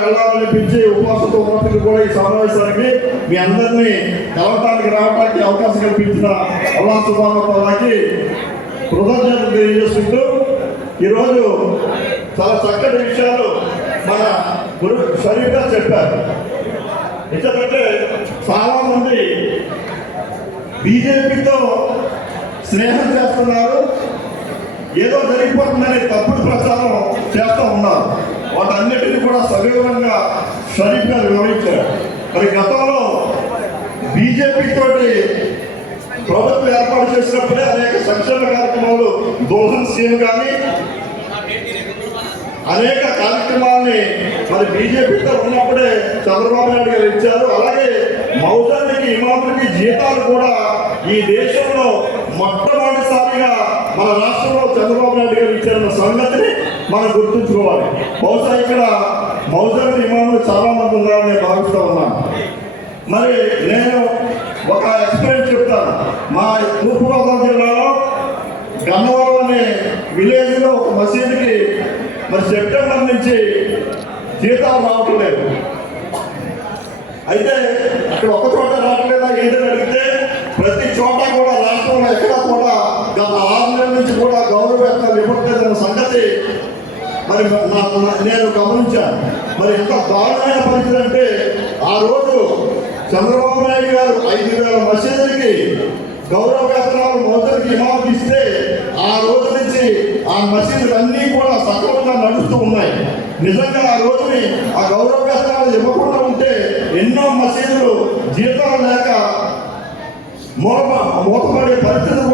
వెళ్ళాలనిపించి ఉపవాసంతో ఉన్నప్పుడు కూడా ఈ సమావేశానికి మీ అందరినీ కలవటానికి రావడానికి అవకాశం కల్పించిన అల్లా సుబ్హానహు వ తఆలాకి కృతజ్ఞతలు తెలియజేసుకుంటూ ఈరోజు చాలా చక్కటి విషయాలు మన గురు షరీఫ్ గారు చెప్పారు. ఎందుకంటే చాలా మంది బీజేపీతో స్నేహం చేస్తున్నారు, ఏదో జరిగిపోతుందని తప్పుడు ప్రచారం చేస్తూ ఉన్నారు. వాటన్నిటిని కూడా సవివరంగా షరీఫ్ గారు వివరించారు. మరి గతంలో బీజేపీ తోటి ప్రభుత్వం ఏర్పాటు చేసినప్పుడే అనేక సంక్షేమ కార్యక్రమాలు దోహన్ స్కీమ్ కానీ అనేక కార్యక్రమాలని మరి బీజేపీతో ఉన్నప్పుడే చంద్రబాబు నాయుడు గారు ఇచ్చారు. అలాగే మౌజానికి ఇమాములకి జీతాలు కూడా ఈ దేశంలో మొట్టమొదటిసారిగా మన రాష్ట్రంలో చంద్రబాబు నాయుడు గారు ఇచ్చిన సంగతిని మనం గుర్తుంచుకోవాలి. బహుశా ఇక్కడ మౌజాని ఇమాములు చాలా మంది ఉన్నారని నేను భావిస్తూ ఉన్నాను. మరి నేను ఒక ఎక్స్పీరియన్స్ చెప్తాను. మా తూర్పుగోదావరి జిల్లాలో గన్నవరం అనే విలేజ్లో ఒక మసీదుకి మరి సెప్టెంబర్ నుంచి జీతాలు రావటం లేదు. అయితే అక్కడ ఒక చోట రావట్లేదా ఏంటని అడిగితే ప్రతి చోట కూడా రాష్ట్రంలో ఎక్కడా కూడా గత 6 నెలల నుంచి కూడా గౌరవ వేతనాలు ఇవ్వట్లేదన్న సంగతి మరి నేను గమనించాను. మరి ఎంత దారుణమైన పరిస్థితి అంటే ఆ రోజు చంద్రబాబు నాయుడు గారు 5,000 మసీదులకి గౌరవ వేతనాలు మొదటికి ఇమాముకి ఇస్తే ఆ రోజు నుంచి ఆ మసీదులు అన్నీ కూడా సక్రమంగా నడుస్తూ ఉన్నాయి. నిజంగా ఆ రోజుని ఆ గౌరవ వేతనాలు ఇవ్వకుండా ఉంటే ఎన్నో మసీదులు జీతాలు లేక మూతపడే పరిస్థితులు